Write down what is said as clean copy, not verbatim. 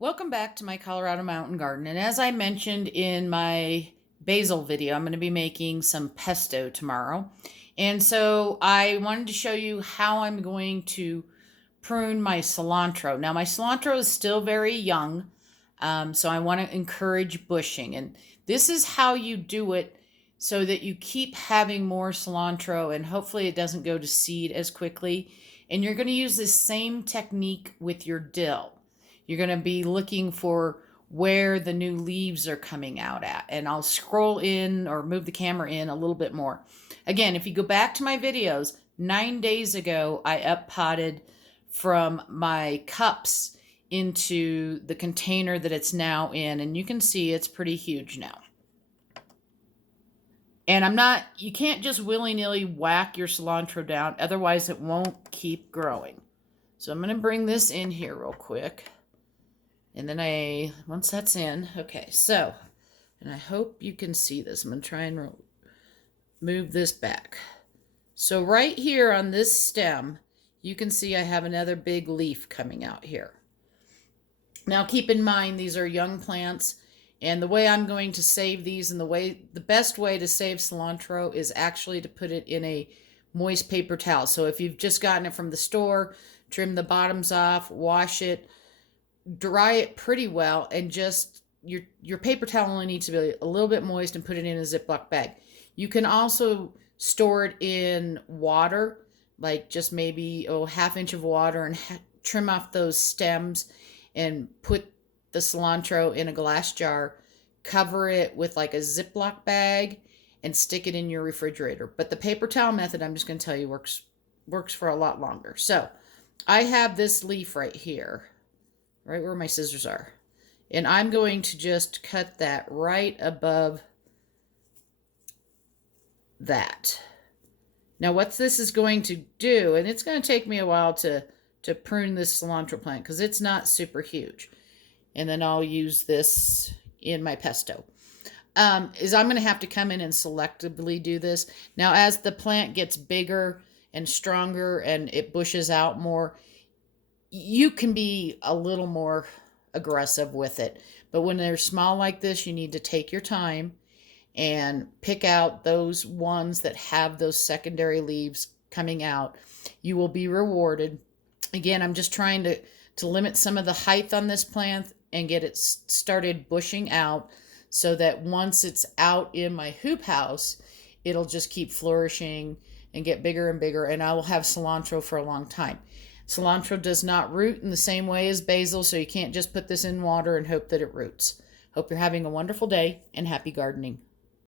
Welcome back to my Colorado Mountain Garden. And as I mentioned in my basil video, I'm going to be making some pesto tomorrow. And so I wanted to show you how I'm going to prune my cilantro. Now, my cilantro is still very young, so I want to encourage bushing. And this is how you do it so that you keep having more cilantro and hopefully it doesn't go to seed as quickly. And you're going to use this same technique with your dill. You're going to be looking for where the new leaves are coming out at. And I'll scroll in or move the camera in a little bit more. Again, if you go back to my videos, 9 days ago, I up potted from my cups into the container that it's now in. And you can see it's pretty huge now. And you can't just willy-nilly whack your cilantro down. Otherwise, it won't keep growing. So I'm going to bring this in here real quick. And then once that's in, okay, so, and I hope you can see this. I'm going to try and move this back. So right here on this stem, you can see I have another big leaf coming out here. Now keep in mind, these are young plants, and the way I'm going to save these and the best way to save cilantro is actually to put it in a moist paper towel. So if you've just gotten it from the store, trim the bottoms off, wash it, dry it pretty well, and just your paper towel only needs to be a little bit moist, and put it in a Ziploc bag. You can also store it in water, like just maybe half inch of water, and trim off those stems and put the cilantro in a glass jar, cover it with like a Ziploc bag, and stick it in your refrigerator. But the paper towel method, I'm just going to tell you, works for a lot longer. So I have this leaf right here, right where my scissors are. And I'm going to just cut that right above that. Now what this is going to do, and it's going to take me a while to prune this cilantro plant because it's not super huge. And then I'll use this in my pesto. Is I'm going to have to come in and selectively do this. Now as the plant gets bigger and stronger and it bushes out more, you can be a little more aggressive with it. But when they're small like this, you need to take your time and pick out those ones that have those secondary leaves coming out. You will be rewarded. Again, I'm just trying to limit some of the height on this plant and get it started bushing out so that once it's out in my hoop house, it'll just keep flourishing and get bigger and bigger, and I will have cilantro for a long time. Cilantro does not root in the same way as basil, so you can't just put this in water and hope that it roots. Hope you're having a wonderful day and happy gardening.